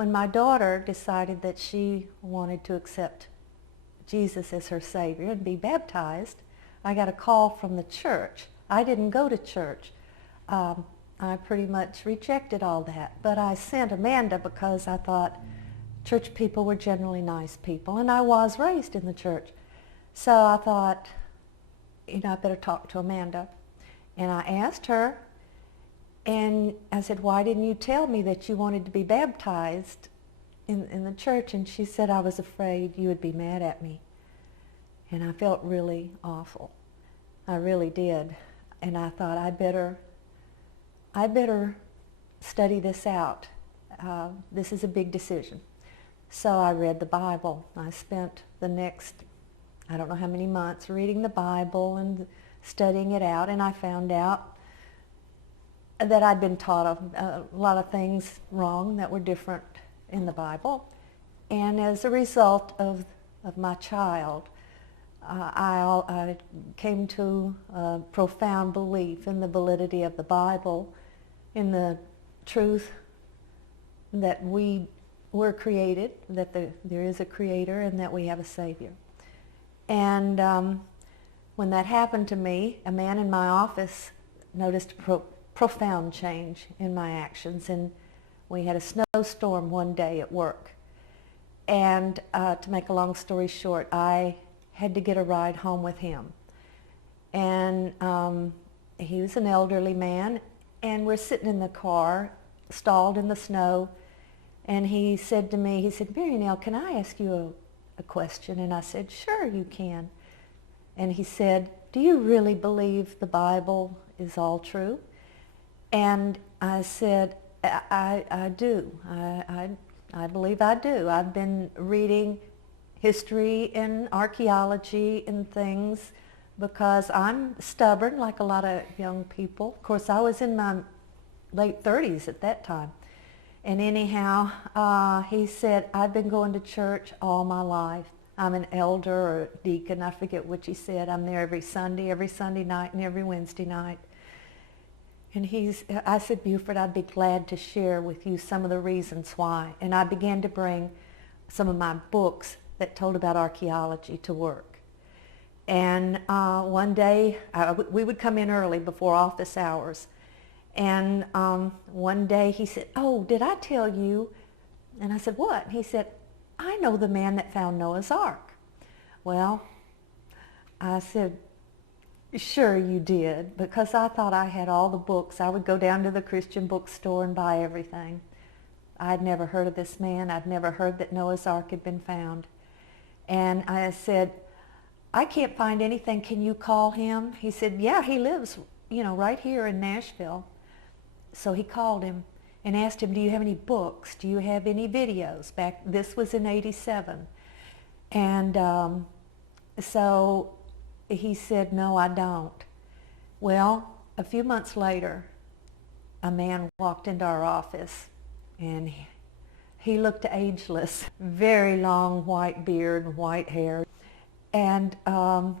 When my daughter decided that she wanted to accept Jesus as her Savior and be baptized, I got a call from the church. I didn't go to church. I pretty much rejected all that. But I sent Amanda because I thought church people were generally nice people, and I was raised in the church. So I thought, I better talk to Amanda. And I asked her, and I said, why didn't you tell me that you wanted to be baptized in the church? And she said, I was afraid you would be mad at me. And I felt really awful. I really did. And I thought, I better study this out. This is a big decision. So I read the Bible. I spent the next, I don't know how many months, reading the Bible and studying it out, and I found out that I'd been taught a lot of things wrong that were different in the Bible. And as a result of my child, I came to a profound belief in the validity of the Bible, in the truth that we were created, that there is a Creator, and that we have a Savior. And when that happened to me, a man in my office noticed a profound change in my actions, and we had a snowstorm one day at work. And to make a long story short, I had to get a ride home with him. And he was an elderly man, and we're sitting in the car, stalled in the snow, and he said to me, he said, Mary Nell, can I ask you a question? And I said, sure, you can. And he said, do you really believe the Bible is all true? And I said, I do. I believe I do. I've been reading history and archaeology and things because I'm stubborn like a lot of young people. Of course, I was in my late 30s at that time. And anyhow, he said, I've been going to church all my life. I'm an elder or a deacon, I forget which he said. I'm there every Sunday night, and every Wednesday night. And I said, Buford, I'd be glad to share with you some of the reasons why. And I began to bring some of my books that told about archaeology to work. And one day, we would come in early before office hours. And one day he said, oh, did I tell you? And I said, what? He said, I know the man that found Noah's Ark. Well, I said, sure you did, because I thought I had all the books. I would go down to the Christian bookstore and buy everything. I'd never heard of this man. I'd never heard that Noah's Ark had been found. And I said, I can't find anything. Can you call him? He said, yeah, he lives, right here in Nashville. So he called him and asked him, do you have any books? Do you have any videos? This was in '87. And so he said, no, I don't. Well, a few months later, a man walked into our office, and he looked ageless, very long white beard and white hair. And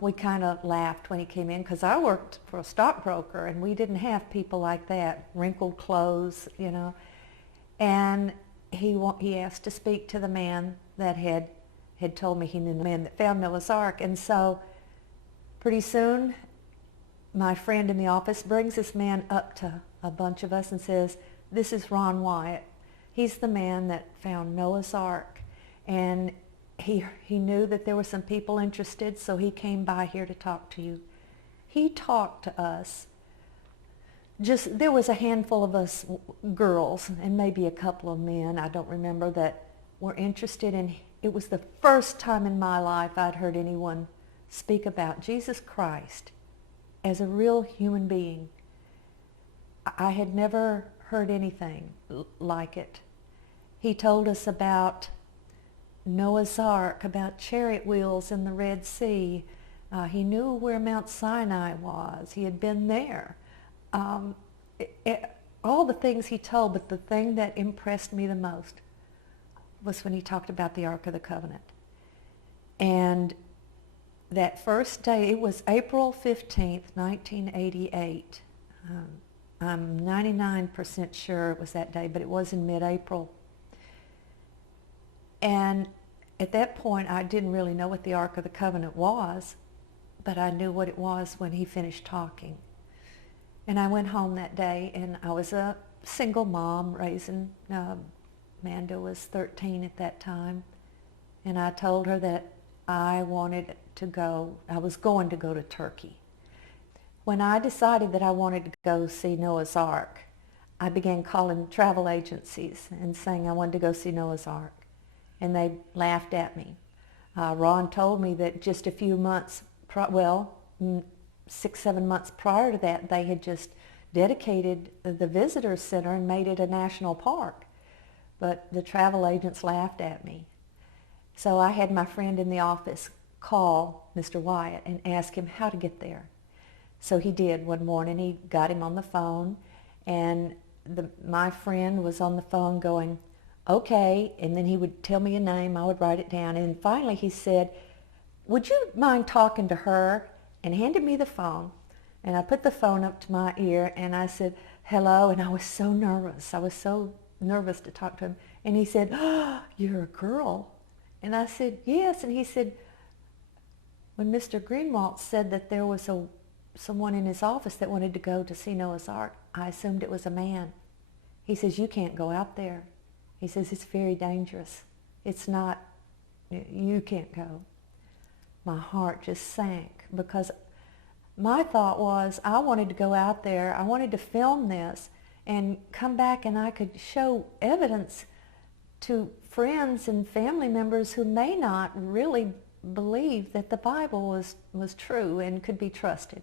we kind of laughed when he came in, because I worked for a stockbroker, and we didn't have people like that, wrinkled clothes, And he asked to speak to the man that had told me he knew the man that found Noah's Ark. And so pretty soon, my friend in the office brings this man up to a bunch of us and says, this is Ron Wyatt. He's the man that found Noah's Ark. And he knew that there were some people interested, so he came by here to talk to you. He talked to us. There was a handful of us girls, and maybe a couple of men, I don't remember, that were interested in. It was the first time in my life I'd heard anyone speak about Jesus Christ as a real human being. I had never heard anything like it. He told us about Noah's Ark, about chariot wheels in the Red Sea. He knew where Mount Sinai was. He had been there. All the things he told, but the thing that impressed me the most was when he talked about the Ark of the Covenant. And that first day, it was April 15th, 1988. I'm 99% sure it was that day, but it was in mid-April. And at that point, I didn't really know what the Ark of the Covenant was, but I knew what it was when he finished talking. And I went home that day, and I was a single mom raising, Amanda was 13 at that time, and I told her that I was going to go to Turkey. When I decided that I wanted to go see Noah's Ark, I began calling travel agencies and saying I wanted to go see Noah's Ark, and they laughed at me. Ron told me that just a few months, 6-7 months prior to that, they had just dedicated the visitor center and made it a national park. But the travel agents laughed at me. So I had my friend in the office call Mr. Wyatt and ask him how to get there. So he did one morning. He got him on the phone, and my friend was on the phone going, okay, and then he would tell me a name, I would write it down, and finally he said, would you mind talking to her? And handed me the phone, and I put the phone up to my ear, and I said, hello, and I was so nervous. I was so nervous to talk to him, and he said, oh, you're a girl. And I said, yes, and he said, when Mr. Greenwald said that there was someone in his office that wanted to go to see Noah's Ark, I assumed it was a man. He says, you can't go out there. He says, it's very dangerous. It's not, you can't go. My heart just sank, because my thought was I wanted to go out there, I wanted to film this and come back, and I could show evidence to friends and family members who may not really believe that the Bible was true and could be trusted.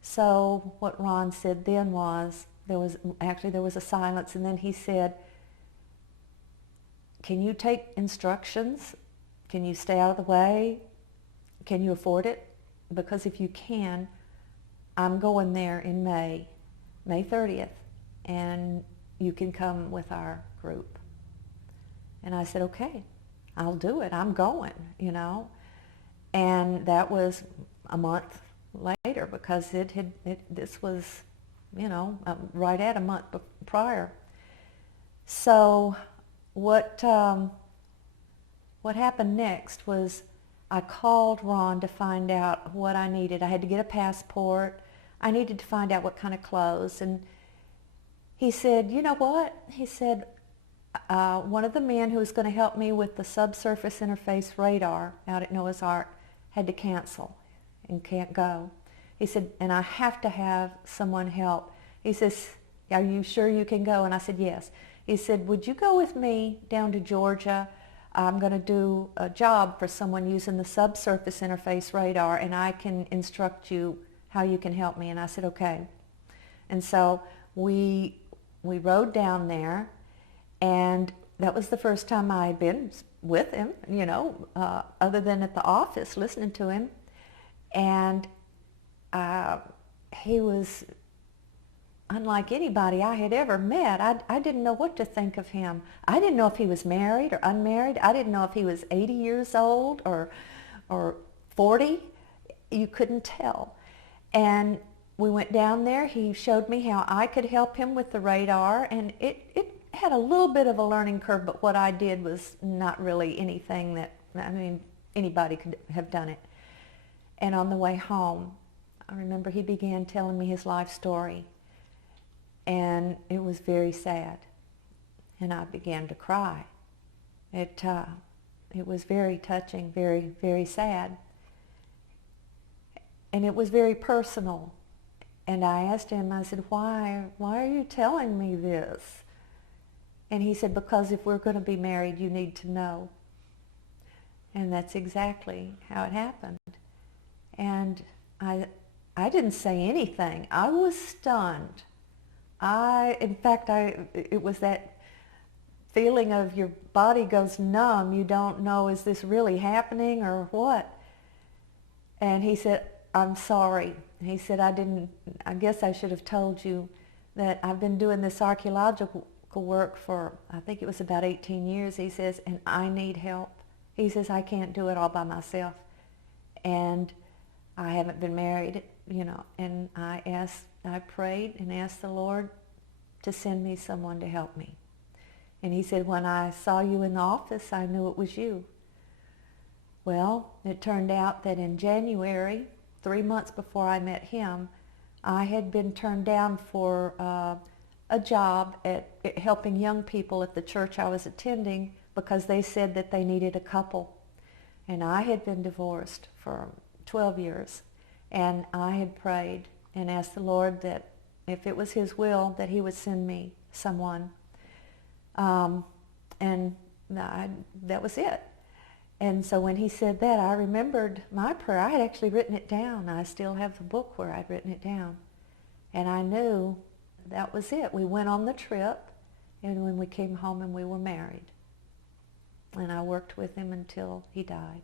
So what Ron said then was, there was a silence, and then he said, can you take instructions? Can you stay out of the way? Can you afford it? Because if you can, I'm going there in May 30th, and you can come with our group. And I said, okay, I'll do it. I'm going, you know. And that was a month later, because this was, you know, right at a month prior. So what happened next was I called Ron to find out what I needed. I had to get a passport. I needed to find out what kind of clothes. And he said, you know what? He said, one of the men who was going to help me with the subsurface interface radar out at Noah's Ark had to cancel and can't go. He said, and I have to have someone help. He says, are you sure you can go? And I said, yes. He said, would you go with me down to Georgia? I'm going to do a job for someone using the subsurface interface radar, and I can instruct you how you can help me. And I said, okay. And so we rode down there, and that was the first time I had been with him, you know, other than at the office listening to him. And he was unlike anybody I had ever met. I didn't know what to think of him. I didn't know if he was married or unmarried. I didn't know if he was 80 years old or 40. You couldn't tell. And we went down there. He showed me how I could help him with the radar, and it had a little bit of a learning curve, but what I did was not really anything that, I mean, anybody could have done it. And on the way home, I remember he began telling me his life story. And it was very sad, and I began to cry. It was very touching, very, very sad, and it was very personal. And I asked him, I said, why are you telling me this? And he said, because if we're going to be married, you need to know. And that's exactly how it happened. And I didn't say anything. I was stunned. In fact, it was that feeling of your body goes numb. You don't know, is this really happening or what? And he said, I'm sorry. He said, I guess I should have told you that I've been doing this archaeological work for, I think it was about 18 years, he says, and I need help. He says, I can't do it all by myself. And I haven't been married, you know, and I prayed and asked the Lord to send me someone to help me. And he said, when I saw you in the office, I knew it was you. Well, it turned out that in January, 3 months before I met him, I had been turned down for a job at helping young people at the church I was attending because they said that they needed a couple. And I had been divorced for 12 years. And I had prayed and asked the Lord that if it was his will, that he would send me someone. That was it. And so when he said that, I remembered my prayer. I had actually written it down. I still have the book where I'd written it down. And I knew that was it. We went on the trip, and when we came home and we were married. And I worked with him until he died.